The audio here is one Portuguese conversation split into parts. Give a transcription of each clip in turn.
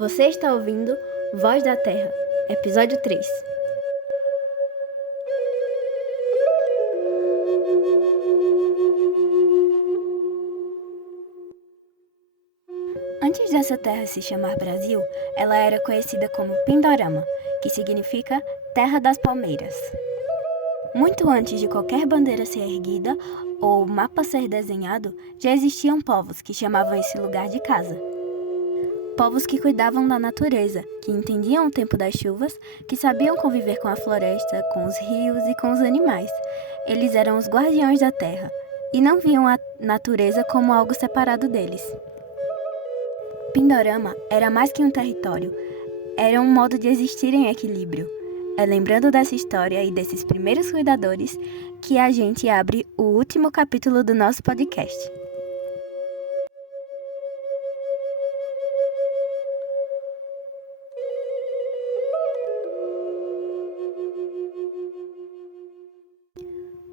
Você está ouvindo Voz da Terra, episódio 3. Antes dessa terra se chamar Brasil, ela era conhecida como Pindorama, que significa Terra das Palmeiras. Muito antes de qualquer bandeira ser erguida ou mapa ser desenhado, já existiam povos que chamavam esse lugar de casa. Povos que cuidavam da natureza, que entendiam o tempo das chuvas, que sabiam conviver com a floresta, com os rios e com os animais. Eles eram os guardiões da terra e não viam a natureza como algo separado deles. Pindorama era mais que um território, era um modo de existir em equilíbrio. É lembrando dessa história e desses primeiros cuidadores que a gente abre o último capítulo do nosso podcast.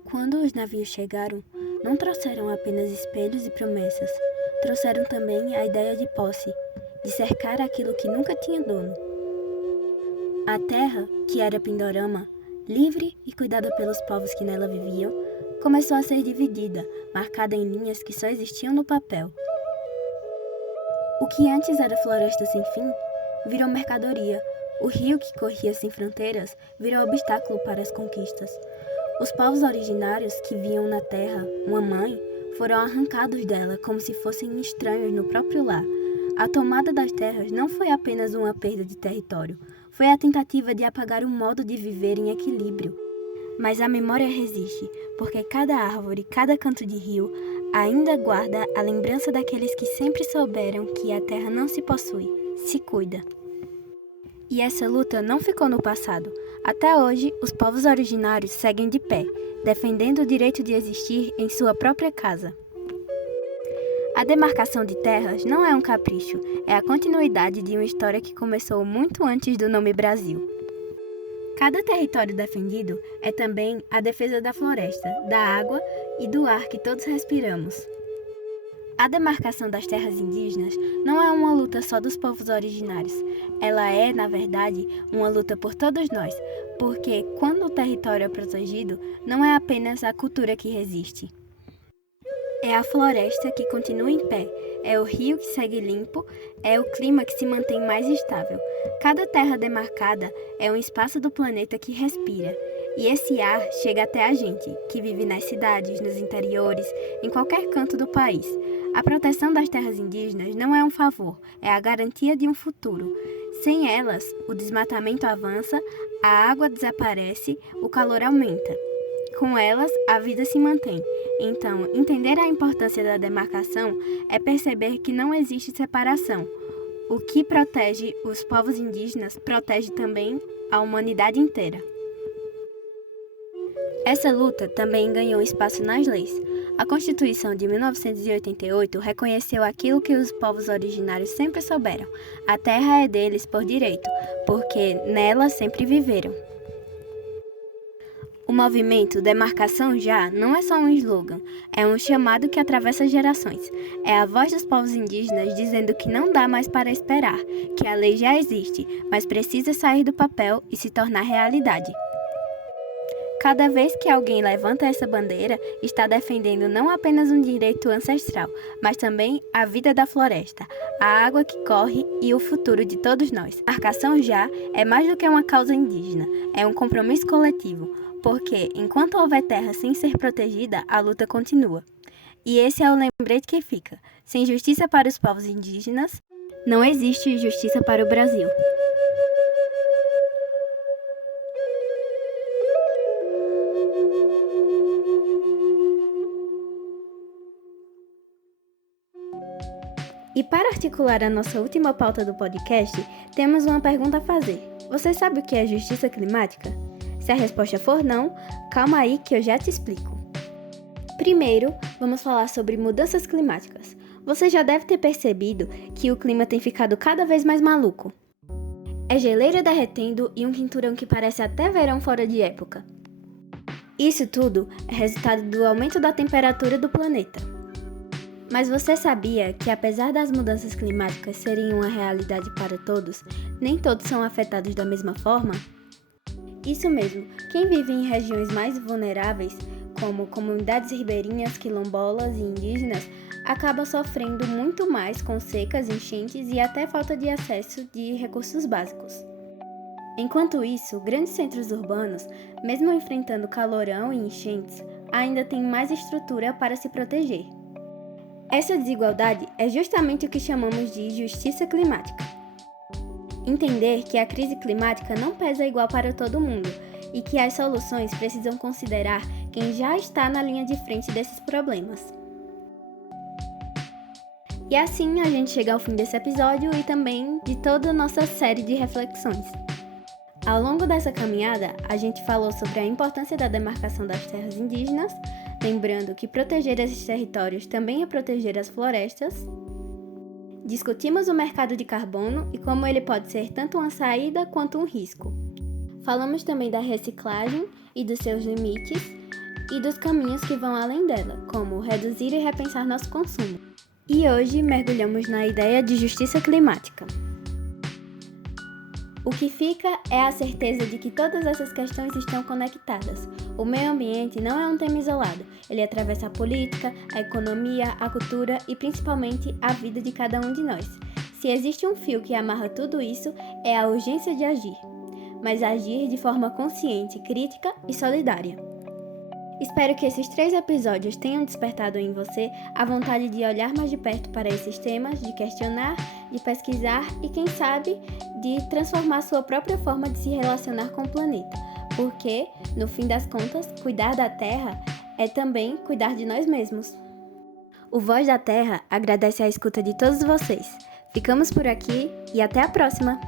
Quando os navios chegaram, não trouxeram apenas espelhos e promessas, trouxeram também a ideia de posse, de cercar aquilo que nunca tinha dono. A terra, que era Pindorama, livre e cuidada pelos povos que nela viviam, começou a ser dividida, marcada em linhas que só existiam no papel. O que antes era floresta sem fim, virou mercadoria. O rio que corria sem fronteiras virou obstáculo para as conquistas. Os povos originários que viam na terra uma mãe foram arrancados dela como se fossem estranhos no próprio lar. A tomada das terras não foi apenas uma perda de território, foi a tentativa de apagar o modo de viver em equilíbrio. Mas a memória resiste, porque cada árvore, cada canto de rio ainda guarda a lembrança daqueles que sempre souberam que a terra não se possui, se cuida. E essa luta não ficou no passado. Até hoje, os povos originários seguem de pé, defendendo o direito de existir em sua própria casa. A demarcação de terras não é um capricho, é a continuidade de uma história que começou muito antes do nome Brasil. Cada território defendido é também a defesa da floresta, da água e do ar que todos respiramos. A demarcação das terras indígenas não é uma luta só dos povos originários. Ela é, na verdade, uma luta por todos nós, porque quando o território é protegido, não é apenas a cultura que resiste. É a floresta que continua em pé, é o rio que segue limpo, é o clima que se mantém mais estável. Cada terra demarcada é um espaço do planeta que respira. E esse ar chega até a gente, que vive nas cidades, nos interiores, em qualquer canto do país. A proteção das terras indígenas não é um favor, é a garantia de um futuro. Sem elas, o desmatamento avança, a água desaparece, o calor aumenta. Com elas, a vida se mantém. Então, entender a importância da demarcação é perceber que não existe separação. O que protege os povos indígenas protege também a humanidade inteira. Essa luta também ganhou espaço nas leis. A Constituição de 1988 reconheceu aquilo que os povos originários sempre souberam. A terra é deles por direito, porque nela sempre viveram. O movimento Demarcação Já não é só um slogan, é um chamado que atravessa gerações. É a voz dos povos indígenas dizendo que não dá mais para esperar, que a lei já existe, mas precisa sair do papel e se tornar realidade. Cada vez que alguém levanta essa bandeira, está defendendo não apenas um direito ancestral, mas também a vida da floresta, a água que corre e o futuro de todos nós. A Demarcação Já é mais do que uma causa indígena, é um compromisso coletivo, porque enquanto houver terra sem ser protegida, a luta continua. E esse é o lembrete que fica: sem justiça para os povos indígenas, não existe justiça para o Brasil. E para articular a nossa última pauta do podcast, temos uma pergunta a fazer. Você sabe o que é justiça climática? Se a resposta for não, calma aí que eu já te explico. Primeiro, vamos falar sobre mudanças climáticas. Você já deve ter percebido que o clima tem ficado cada vez mais maluco. É geleira derretendo e um quinturão que parece até verão fora de época. Isso tudo é resultado do aumento da temperatura do planeta. Mas você sabia que, apesar das mudanças climáticas serem uma realidade para todos, nem todos são afetados da mesma forma? Isso mesmo, quem vive em regiões mais vulneráveis, como comunidades ribeirinhas, quilombolas e indígenas, acaba sofrendo muito mais com secas, enchentes e até falta de acesso de recursos básicos. Enquanto isso, grandes centros urbanos, mesmo enfrentando calorão e enchentes, ainda têm mais estrutura para se proteger. Essa desigualdade é justamente o que chamamos de justiça climática. Entender que a crise climática não pesa igual para todo mundo e que as soluções precisam considerar quem já está na linha de frente desses problemas. E assim a gente chega ao fim desse episódio e também de toda a nossa série de reflexões. Ao longo dessa caminhada, a gente falou sobre a importância da demarcação das terras indígenas, lembrando que proteger esses territórios também é proteger as florestas. Discutimos o mercado de carbono e como ele pode ser tanto uma saída quanto um risco. Falamos também da reciclagem e dos seus limites e dos caminhos que vão além dela, como reduzir e repensar nosso consumo. E hoje mergulhamos na ideia de justiça climática. O que fica é a certeza de que todas essas questões estão conectadas. O meio ambiente não é um tema isolado, ele atravessa a política, a economia, a cultura e principalmente a vida de cada um de nós. Se existe um fio que amarra tudo isso, é a urgência de agir, mas agir de forma consciente, crítica e solidária. Espero que esses 3 episódios tenham despertado em você a vontade de olhar mais de perto para esses temas, de questionar, de pesquisar e, quem sabe, de transformar sua própria forma de se relacionar com o planeta. Porque, no fim das contas, cuidar da Terra é também cuidar de nós mesmos. O Voz da Terra agradece a escuta de todos vocês. Ficamos por aqui e até a próxima!